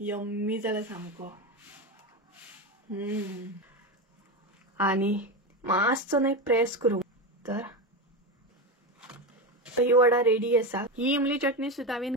Yummy जाला सामको. आणि मातसो नाही प्रेस करू तर दही वडा रेडी असा. ही इमली चटणी सुद्धा हांवें.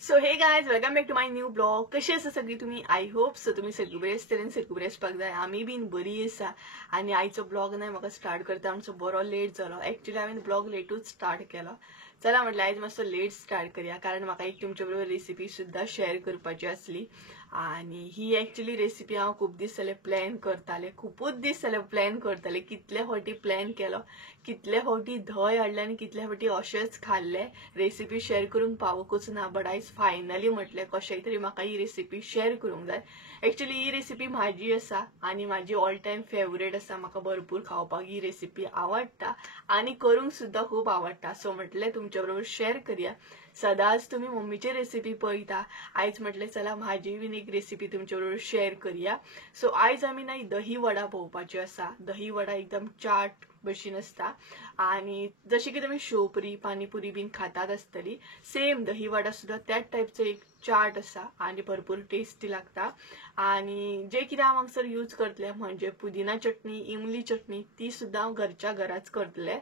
So hey guys, welcome back to my new blog. कशी आसा सगळी तुमी? आय होप सो तुमी सगळी बरी आसतली, सगळी बरी आसपाक जाय. आमी बीन बरी आसा. आणि आयचो ब्लॉग नाही म्हाका स्टार्ट करता आमचो बरो लेट जालो. एक्चुअली हांवें ब्लॉग लेटूच स्टार्ट केलो. चला म्हटलं आयज मातसो लेट स्टार्ट करूया, कारण म्हाका एक तुमच्या बरोबर रेसिपी सुद्धा शेअर करपाची आसली. आणि ही एक्चुअली रेसिपी हांव खूप दीस जाले प्लॅन करताले, खूपच दीस जाले प्लॅन करताले. कितले फावटी प्लॅन केलो, कितले फावटी धंय हाडले आणि कितले फावटी अशेंच खाल्ले. रेसिपी शेअर करूंक पावकूच ना, बट आयज फायनली म्हटलें कशेंय तरी म्हाका ही रेसिपी शेअर करूंक जाय. एक्चुअली ही रेसिपी म्हाजी आसा आणि म्हाजी ऑल टायम फेवरेट आसा. म्हाका भरपूर खावपाक ही रेसिपी आवडटा आणि करूंक सुद्धा खूप आवडटा. सो म्हटलें तुमच्या बरोबर शेअर करूया. सदांच तुम्ही मम्मीची रेसिपी पळयता, आयज म्हटलें चला म्हाजी बीन एक रेसिपी तुमच्या बरोबर शेअर करूया. सो आयज आमी ना दही वडा पळोवपाची आसा. दही वडा एकदम चाट भशेन आसता आणि जशी की तुम्ही शेवपुरी पाणीपुरी बीन खातात आसतली, सेम दही वडा सुद्धा त्याच टायपचो एक चाट आसा आणि भरपूर टेस्टी लागता. आणि जे कितें हांव हांगसर यूज करतले म्हणजे पुदिना चटणी, इमली चटणी, ती सुद्धा हांव घरच्या घराच करतले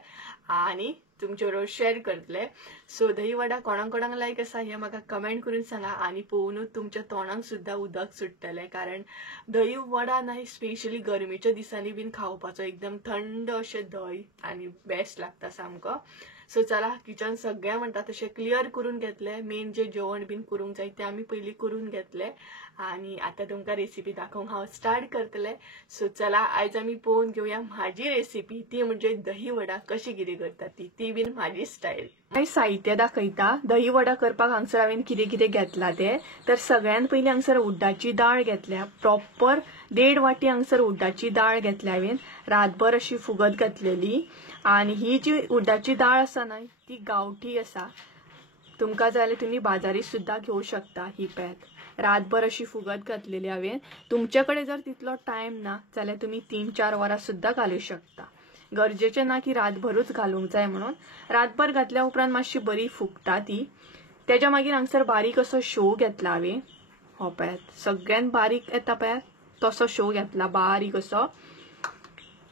आणि तुमच्या बरोबर शेअर करतले. सो दही वडा कोणाक कोणाक लायक आसा हे म्हाका कमेंट करून सांगा आणि पळोवनूच तुमच्या तोंडाक सुद्धा उदक सुट्टले, कारण दही वडा नाही स्पेशली गरमेच्या दिसांनी बीन खावपाचो एकदम थंड अशें दही आणि बेस्ट लागता सामको. सो चला किचन सगळें म्हणटा तशें क्लियर करून घेतले. मेन जे जेवण बीन करूंक जाय ते आमी पयलीं करून घेतले आणि आता तुमकां रेसिपी दाखोवंक हांव स्टार्ट करतले. सो चला आयज आमी पळोवन घेवया म्हाजी रेसिपी, ती म्हणजे दही वडा कशी कितें करता ती बीन म्हाजी स्टायल. मागीर साहित्य दाखयता. दही वडा करपाक हांगसर हांवें कितें कितें घेतला ते तर सगळ्यात पयलीं हांगसर उड्डाची दाळ घेतल्या. प्रॉपर 1.5 वाटी हांगसर उड्डाची दाळ घेतल्या हांवें, रातभर अशी फुगत घातलेली. आणि ही जी उड्डाची दाळ आसा ना ती गांवठी आसा. तुमकां जाय जाल्यार तुमी बाजारी सुद्धा घेवं शकता. ही पॅक रातभर अशी फुगत घातलेली हांवें. तुमचे कडेन जर तितलो टायम ना जाल्यार तुमी 3-4 वरां सुद्धा घालूं शकता. गरजेचें ना की रातभरूच घालूंक जाय म्हणून. रातभर घातल्या उपरांत मातशी बरी फुगता ती. तेच्या मागीर हांगसर बारीक असो शो घेतला हांवें. हो पळयात सगळ्यात बारीक येता पळयात तसो शो घेतला बारीक असो.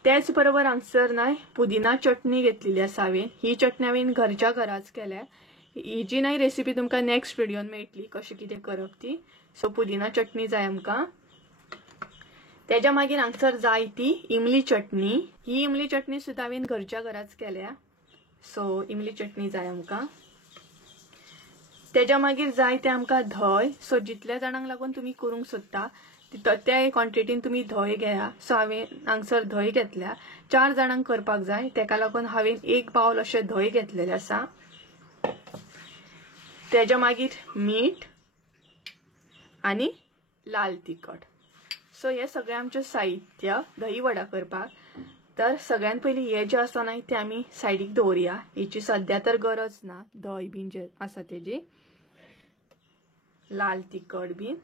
त्याच बरोबर हांगसर ना पुदिना चटणी घेतलेली आसा हांवें. ही चटणी हांवें घरच्या घराच केल्या. हिची नाही रेसिपी तुमकां नेक्स्ट व्हिडिओन मेळटली कशी कितें करप ती. सो पुदिना चटणी जाय आमकां. तेच्या मागीर हांगसर जाय ती इमली चटणी. ही इमली चटणी सुद्धा हांवें घरच्या घराच केल्या. सो इमली चटणी जाय आमकां. तेच्या मागीर जाय ते आमकां धंय. सो जितल्या जाणांक लागून तुमी करूंक सोदता त्या क्वॉन्टिटीन तुमी धंय घेया. सो हांवें हांगसर धंय घेतल्या. 4 जाणांक करपाक जाय तेका लागून हांवें 1 बाउल अशें धंय घेतलेलें आसा. तेच्या मागीर मीठ आणि लाल तिखट. सो हे सगळें आमचें साहित्य दही वडा करपाक. तर सगळ्यात पयलीं हे जे आसा ना ते आमी सायडीक दवरया. हेची सध्या तर गरज ना. धंय बीन जे आसा तेजी, लाल तिखट बीन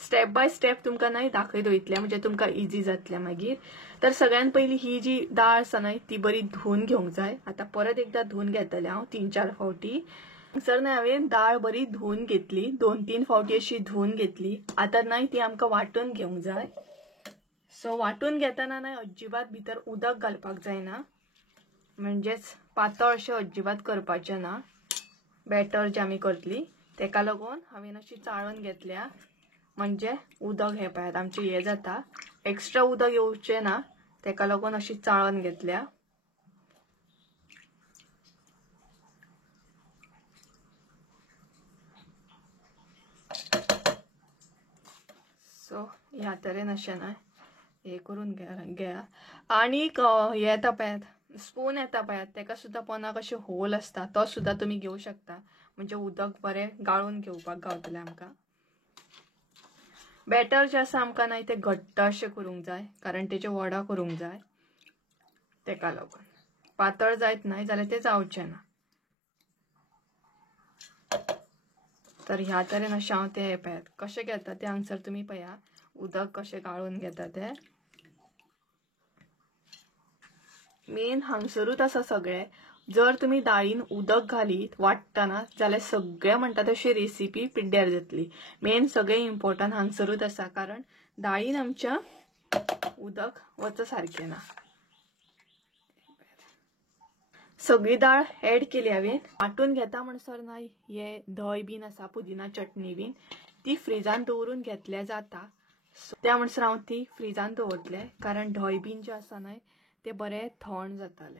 स्टेप बाय स्टेप तुमकां नाही दाखयत वयतलें म्हणजे तुमकां इजी जातलें मागीर. तर सगळ्यात पयलीं ही जी दाळ आसा ना ती बरी धुवन घेवंक जाय. आता परत एकदा धुवन घेतलें हांव 3-4 फावटी. सर ना हांवें दाळ बरी धुवन घेतली, 2-3 फावटी अशी धुवन घेतली. आता नाही ती आमकां वाटून घेवंक जाय. सो वाटून घेतना नाही अजिबात भितर उदक घालपाक जायना, म्हणजेच पातळ अशें अजिबात करपाचें ना. बॅटर जे आमी करतली तेका लागून हांवें अशी चाळून घेतल्या. म्हणजे उदक हे पळयात आमचें हे जाता, एक्स्ट्रा उदक येवचें ना तेका लागून अशी चाळून घेतल्या. सो ह्या तरेन अशें ना हे करून घ्या. आणि हे येता पळयात स्पून येता पळयात तेका सुद्धा पोंदाक अशें होल आसता, तो सुद्धा तुमी घेवं शकता. म्हणजे उदक बरें गाळून घेवपाक गावतलें आमकां. बॅटर जे आसा आमकां नाही ते घट्ट अशें करूंक जाय, कारण तेचे वडा करूंक जाय. तेका लागून पातळ जायत नाही जाल्यार ते जावचें ना. तर ह्या तरेन अशें हांव ते पळयात कशें घेता ते हांगसर तुमी पळया. उदक कशें गाळून घेता ते. मेन हांगसरूच आसा सगळें. जर तुम्ही दाळीन उदक घालीत वाटतना जाल्यार सगळे म्हणटा तशी रेसिपी पिड्ड्यार जातली. मेन सगळे इम्पॉर्टंट हांगसरूच आसा, कारण दाळीन आमच्या उदक वच सारकें ना. सगळी दाळ ऍड केली हांवें. वाटून घेता म्हणसर नाही हे धंय बीन आसा, पुदिना चटणी बीन ती फ्रिजान दवरून घेतल्या जाता. त्या म्हणसर हांव ती फ्रिजान दवरतले, कारण धंय बीन जे आसा न्हय ते बरे थंड जाताले.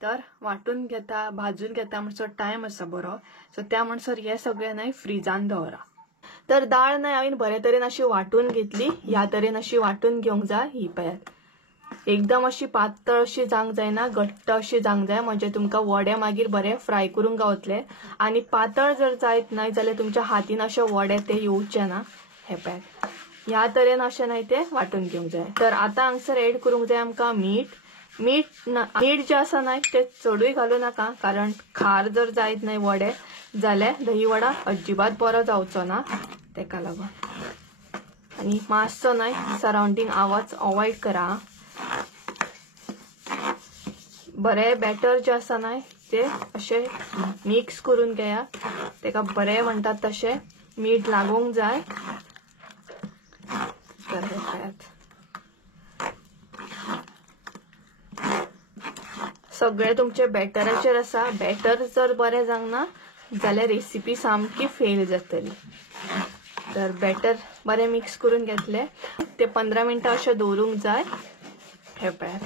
तर वाटून घेता भाजून घेता म्हणसर टायम आसा बरो, सो त्या म्हणसर हे सगळे न्हय फ्रिजान दवरा. तर दाळ न्हय हांवें बरे तरेन अशी वाटून घेतली. ह्या तरेन अशी वाटून घेवंक जाय. ही पळयात, एकदम अशी पातळ अशी जावंक जायना, घट्ट अशी जावंक जाय, म्हणजे तुमकां वडे मागीर बरे फ्राय करूंक गावतले. आणि पातळ जर जायत नाही जाल्यार तुमच्या हातीन अशे वडे ते येवचे ना. हे पळयात, ह्या तरेन अशें न्हय ते वाटून घेवंक जाय. तर आतां हांगसर ऍड करूंक जाय आमकां मीठ जे आसा न्हय ते चडूय घालूं नाका, कारण खार जर जायत नाही वडे जाल्यार दही वडा अजिबात बरो जावचो ना, तेका लागून. आणि मातसो न्हय सराउंडिंग आवाज अवॉइड करा. बरे बॅटर जे आसा न्हय ते अशें मिक्स करून घेया. तेका बरे म्हणटात तशें मीठ लागूंक जाय. तर हे पळयात, सगळे तुमचे बॅटराचेर आसा. बॅटर जर बरें जावंक ना जाल्यार रेसिपी सामकी फेल जातली. तर बॅटर बरें मिक्स करून घेतले. ते 15 मिनटां अशें दवरूंक जाय. हे पळयात,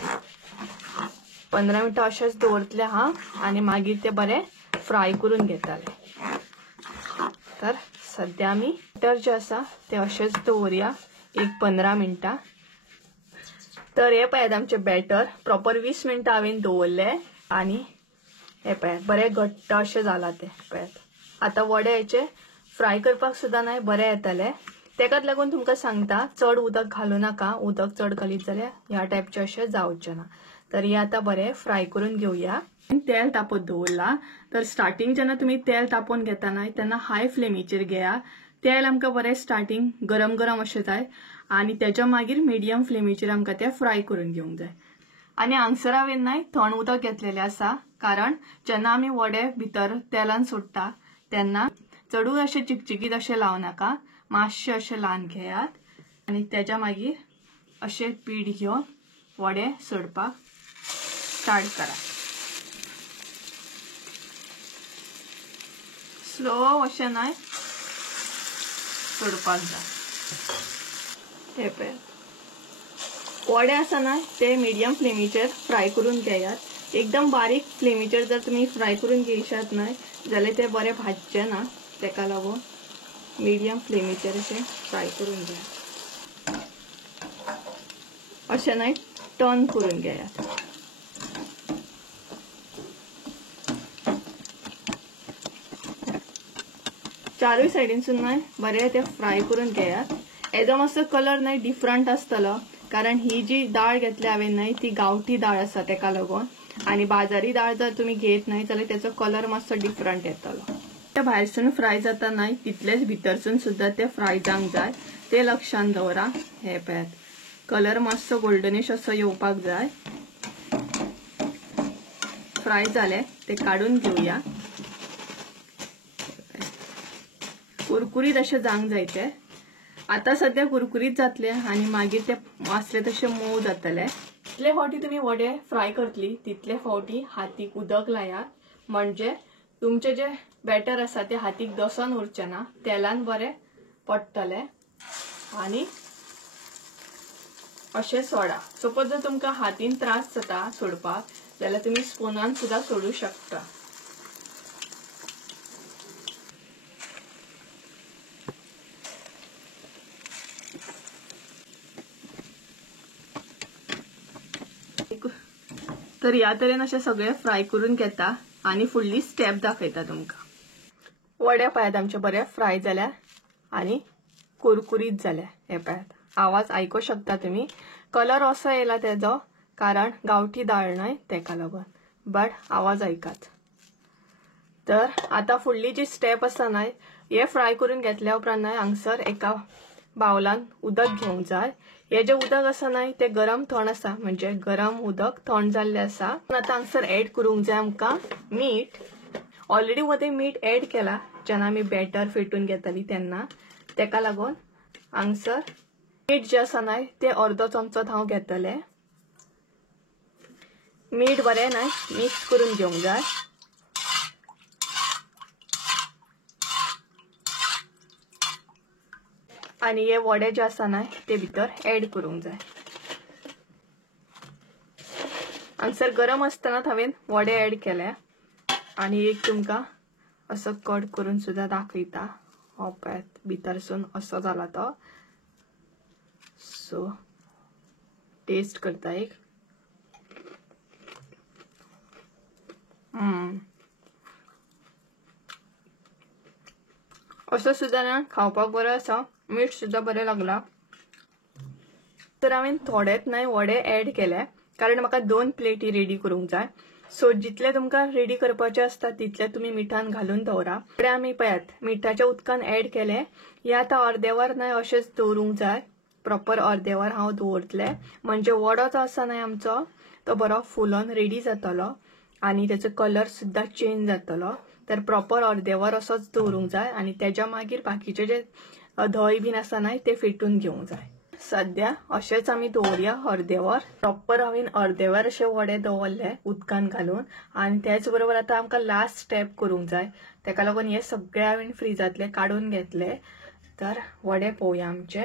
15 मिनटां अशेंच दवरतले हांव, आनी मागीर ते बरें फ्राय करून घेताले. तर सध्या आमी बॅटर जे आसा ते अशेंच दवरया एक 15 मिनटां. तर हे पळयात आमचे बॅटर प्रॉपर 20 मिनटां हांवें दवरले, आनी हे पळयात बरे घट्ट अशें जाला ते. पळयात, आतां वडे हेचे फ्राय करपाक सुद्दां न्हय बरे येतले. तेकाच लागून तुमकां सांगता चड उदक घालूं नाका. उदक चड घालीत जाल्यार ह्या टायपचे अशें जावचे ना. तर हे आतां बरें फ्राय करून घेवया. तेल तापत दवरला. तर स्टार्टिंग जेन्ना तुमी तेल तापोवन घेता न्हय तेन्ना हाय फ्लेमीचेर घेया. तेल आमकां बरें स्टार्टिंग गरम गरम अशें जाय, आनी तेच्या मागीर मिडियम फ्लेमीचेर आमकां ते फ्राय करून घेवंक जाय. आनी हांगसर हांवें न्हय थंड उदक घेतलेलें आसा, कारण जेन्ना आमी वडे भितर तेलान सोडटा तेन्ना चडूय अशें चिकचिकीत अशें लावं नाका. मातशें अशें ल्हान घेयात, आनी तेच्या मागीर अशें पीठ घेवन वडे सोडपाक स्टार्ट करा. स्लो अशें न्हय सोडपाक जाय. हे पळय, वडे आसा न्हय ते मिडियम फ्लेमीचेर फ्राय करून घेयात. एकदम बारीक फ्लेमीचेर जर तुमी फ्राय करून घेयशात न्हय जाल्यार ते बरे भाजचे ना. तेका लागून मिडियम फ्लेमीचेर अशें फ्राय करून घेयात. अशें न्हय टर्न करून घेयात. चारूय सायडीनसून न्हय बरे ते फ्राय करून घेयात. हेजो मातसो कलर न्हय डिफरंट आसतलो, कारण ही जी दाळ घेतली हांवें न्हय ती गांवठी दाळ आसा तेका लागून. आनी बाजारी दाळ जर तुमी घेत न्हय जाल्यार तेचो कलर मातसो डिफरंट येतलो. ते भायरसून फ्राय जाता न्हय तितलेच भितरसून सुद्दां ते फ्राय जावंक जाय, ते लक्षान दवरा. हे पळयात, कलर मातसो गोल्डनिश असो येवपाक जाय. फ्राय जाले ते काढून घेवया. कुरकुरीत अशें जावंक जाय ते. आता सध्या कुरकुरीत जातले आनी मागीर ते मातशे तशे मोव जातले. जितले फावटी तुमी वडे फ्राय करतली तितले फावटी हातीक उदक लायात, म्हणजे तुमचे जे बॅटर आसा ते हातीक दसून उरचे ना, तेलान बरे पडटले. आनी अशें सोडा. सपोज जर तुमकां हातीन त्रास जाता सोडपाक जाल्यार तुमी स्पुनान सुद्दां सोडू शकता. तर ह्या तरेन अशें सगळे फ्राय करून घेता आनी फुडली स्टेप दाखयता तुमकां. वडे पळयात आमचे बरे फ्राय जाल्यार आनी कुरकुरीत जाले. हे पळयात, आवाज आयकूं शकता तुमी. कलर असो येयला तेजो, कारण गांवठी दाळ न्हय तेका लागून, बट आवाज ऐकात. तर आता फुडली जी स्टेप आसा न्हय हे फ्राय करून घेतल्या उपरांत न्हय हांगसर एका बावलान उदक घेवंक जाय। हे जे उदक आसा न्हय ते गरम थंड आसा, म्हणजे गरम उदक थंड जाल्ले आसा। आता हांगसर ऍड करूंक जाय आमकां मीठ। ऑलरेडी मध्ये मीठ ऍड केला जेन्ना आमी बॅटर फेटून घेताली तेन्ना, तेका लागून हांगसर मीठ जे आसा न्हय ते अर्दो चमचो हांव घेतले। मीठ बरें न्हय मिक्स करून घेवंक जाय। आणि हे वडे जे आसा न्हय ते भितर ऍड करूंक जाय। हांगसर गरम आसतनाच हांवें वडे ऍड केले आणि एक तुमकां असो कट करून सुद्धा दाखयता। हो पळयात भितरसून असो जाला तो। सो टेस्ट करता एक। असो सुद्धा ना खावपाक बरो आसा, मीठ सुद्धा बरें लागला। तर हांवें थोडेच न्हय वडे ऍड केले कारण म्हाका 2 प्लेटी रेडी करूंक जाय। सो जितले तुमकां रेडी करपाचे आसता तितले तुम्ही मिठान घालून दवरा। फुडें आमी पळयात मिठाच्या उदकान ऍड केले। हे आतां अर्दे वर न्हय अशेंच दवरूंक जाय। प्रॉपर अर्दे वर हांव दवरतले, म्हणजे वडो जो आसा न्हय आमचो तो बरो फुलोन रेडी जातलो आणि त्याचो कलर सुद्धा चेंज जातलो। तर प्रॉपर अर्दे वर असोच दवरूंक जाय आणि त्याच्या मागीर बाकीचे जे धंय बीन आसा न्हय ते फेटून घेवंक जाय। सध्या अशेंच आमी दवरया अर्दे वर। प्रॉपर हांवें अर्दे वर अशे वडे दवरले उदकान घालून आणि त्याच बरोबर आता आमकां लास्ट स्टेप करूंक जाय। तेका लागून हे सगळे हांवें फ्रीजातले काढून घेतले। तर वडे पळोवया आमचे।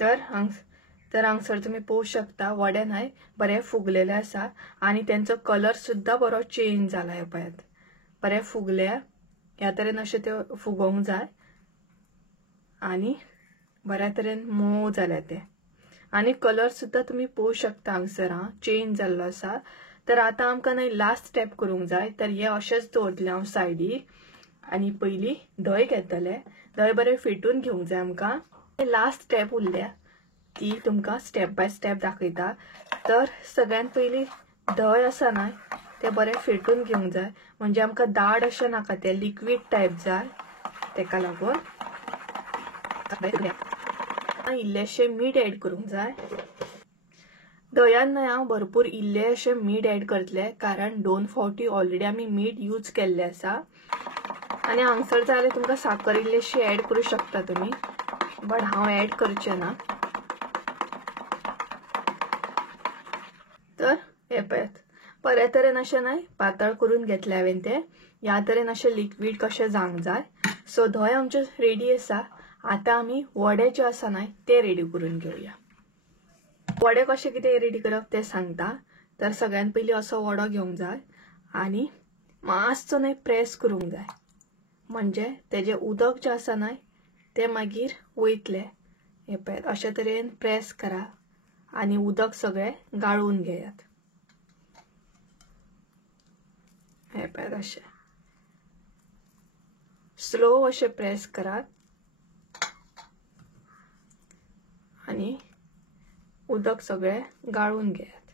तर हांगसर तुम्ही पळोवू शकता वडे न्हय बरे फुगलेले आसा आणि त्यांचो कलर सुद्धा बरो चेंज जाला। हे पळयात बरे फुगले। ह्या तरेन अशे ते फुगोवंक जाय आणि बऱ्या तरेन मोव जाले ते आणि कलर सुद्धा तुम्ही पळोवू शकता हांगसर चेंज जाल्लो आसा। तर आता आमकां न्हय लास्ट स्टेप करूंक जाय। तर हे अशेंच दवरतले हांव सायडीक आणि पयली धंय घेतले। धंय बरें फेटून घेवंक जाय आमकां। लास्ट स्टेप उरल्या ती तुमकां स्टेप बाय स्टेप दाखयता। तर सगळ्यात पयली धंय आसा न्हय ते बरें फेटून घेवंक जाय, म्हणजे आमकां दाट अशें नाका, ते लिक्विड टायप जाय। तेका लागून इल्लेशें मीठ ऍड करूंक जाय। धंयान न्हय हांव भरपूर इल्ले अशें मीठ ऍड करतले कारण 2 फावटी ऑलरेडी आमी मीठ यूज केल्ले आसा। आणि हांगसर जाल्यार तुमकां साखर इल्लीशी ऍड करूं शकता तुम्ही, बट हांव ऍड करचे ना। तर हे पळयात बरे तरेन अशें न्हय पातळ करून घेतले हांवें ते। ह्या तरेन अशें लिक्विड कशें जावंक जाय। सो धंय आमचे रेडी आसा। आता आमी वडे जे आसा न्हय ते रेडी करून घेवया। वडे कशें कितें रेडी करप ते सांगता। तर सगळ्यात पयली असो वडो घेवंक जाय आणि मातसो न्हय प्रेस करूंक जाय, म्हणजे तेजे उदक जे आसा न्हय ते मागीर वयतले। हे पळयात अशे तरेन प्रेस करा आणि उदक सगळे गाळून घेयात। हे पळयात अशें स्लो अशें प्रेस करात आणि उदक सगळे गाळून घेयात।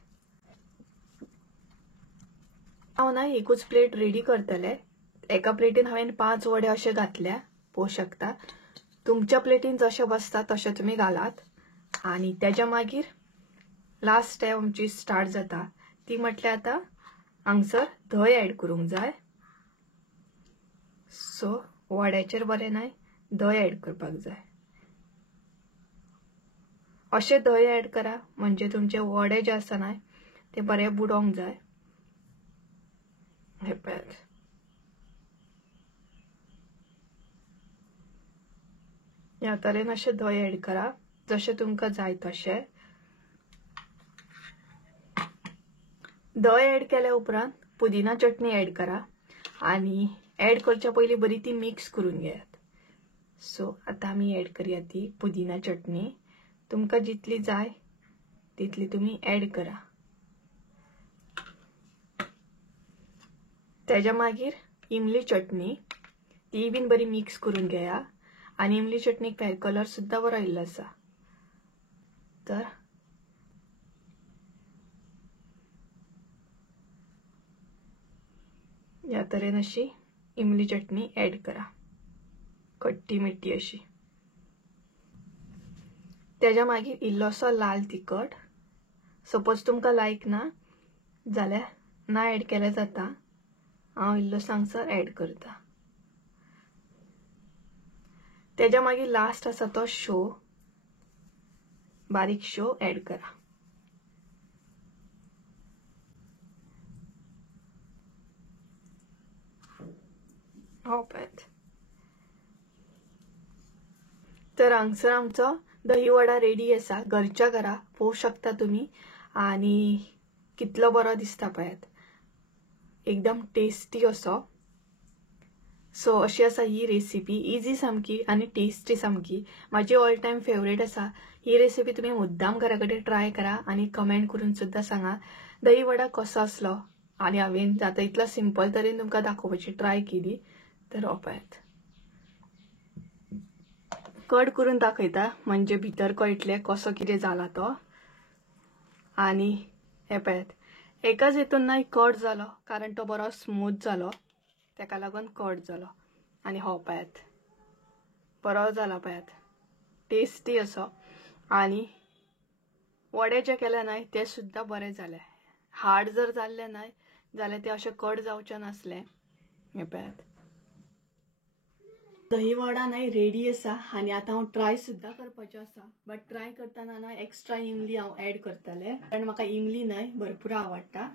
हांव न्हय एकूच प्लेट रेडी करतले। एका प्लेटीन हांवें 5 वडे अशे घातल्या, पळोवू शकता। तुमच्या प्लेटीन जशे बसता तशे तुम्ही घालात आणि त्याच्या मागीर लास्ट स्टेप आमची स्टार्ट जाता ती म्हटल्यार आता हांगसर धंय ऍड करूंक जाय। सो वड्याचेर बरें न्हय धंय ऍड करपाक जाय। अशें धंय ऍड करा म्हणजे तुमचे वडे जे आसा न्हय ते बरें बुडोंक जाय। हे पळयात ह्या तरेन अशें धंय ऍड करा जशें तुमकां जाय तशें। धंय ऍड केल्या उपरांत पुदिना चटणी ऍड करा आणि ऍड करच्या पयलीं बरी ती मिक्स करून घेयात। सो आता आमी ऍड करूया ती पुदिना चटणी। तुमकां जितली जाय तितली तुम्ही ऍड करा। त्याच्या मागीर इमली चटणी ती बीन बरी मिक्स करून घेया आणि इमली चटणीक कलर सुद्धा बरो आयिल्लो आसा। तर ह्या तरेन अशी इमली चटणी ऍड करा। खट्टी मिठी अशी. त्याच्या मागीर इल्लोसो लाल तिखट. सपोज तुमकां लायक ना जाल्यार ना ऍड केल्यार जाता. हांव इल्लोसो हांगसर ऍड करता. त्याच्या मागीर लास्ट आसा तो शो, बारीक शो ऍड करा. हो पळयात. तर हांगसर आमचो दही वडा रेडी आसा. घरच्या घरा पळोवंक शकता तुम्ही. आणि कितलो बरो दिसता पळयात. एकदम टेस्टी असो. सो अशी आसा ही रेसिपी. इजी सामकी आणि टेस्टी सामकी. माझी ऑल टाइम फेवरेट आसा. ही रेसिपी तुम्ही मुद्दाम घरा कडेन ट्राय करा आणि कमेंट करून सुद्धा सांगा दही वडा कसो आसलो. आणि हांवें आतां इतलो सिंपल तरेन तुमकां दाखोवपाची ट्राय केली. तर हो पळयात. कट करून दाखयता म्हणजे भितर कळटलें कसो कितें जाला तो. आणि हे पळयात एकाच हेतून नाही कट जालो कारण तो बरो स्मूथ जालो. तेका लागून कट जालो. आणि हो पळयात बरो जाला पळयात. टेस्टी असो. आणि वडे जे केले नाही ते सुद्धा बरे झाले. हार्ड जर जाल्ले नाही जाल्यार ते अशे कट जावचे नासले. हे पळयात दही वडा नाही रेडी आसा. आणि आता हांव ट्राय सुद्धा करपाचें आसा. बट ट्राय करतना ना एक्स्ट्रा इमली हांव ऍड करतलें कारण म्हाका इमली नाही भरपूर आवडटा.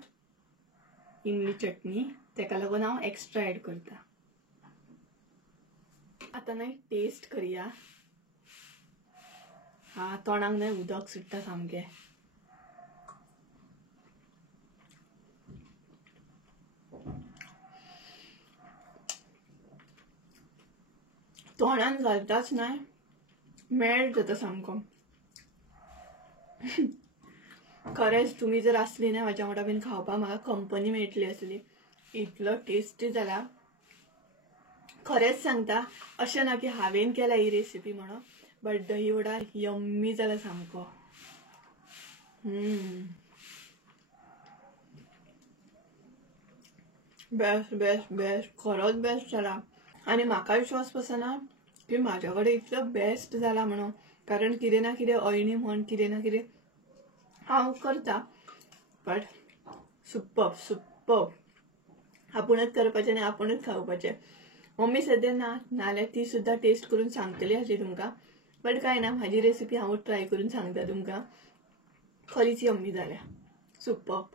इमली चटणी तेका लागून हांव एक्स्ट्रा ऍड करता. आता नाही टेस्ट करूया. हा तोंडाक नाही उदक सुट्टा सामकें. तोंडान घालताच नाही मेल्ट जाता सामको. खरेंच तुम्ही जर असली ना म्हाज्या वांगडा बीन खावपाक म्हाका कंपनी मेळटली असली. इतलो टेस्टी जाला. खरेंच सांगता अशें ना की हांवें केला ही रेसिपी म्हणून. बट दही वडा यम्मी जाला सामको. Best best best. खरोच बेस्ट जाला. आणि म्हाका विश्वास बसना की म्हाज्या कडेन इतलो बेस्ट जाला म्हणून. कारण कितें ना कितें अळणी म्हण कितें ना कितें हांव करता. But superb superb. आपुणच करपाचें आनी आपुणच खावपाचें. मम्मी सद्या ना नाल्यार ती सुद्धा टेस्ट करून सांगतली अशी तुमकां. बट काय ना म्हाजी रेसिपी हांवूच ट्राय करून सांगता तुमकां. खरीच यम्मी जाल्या. सुपर्ब.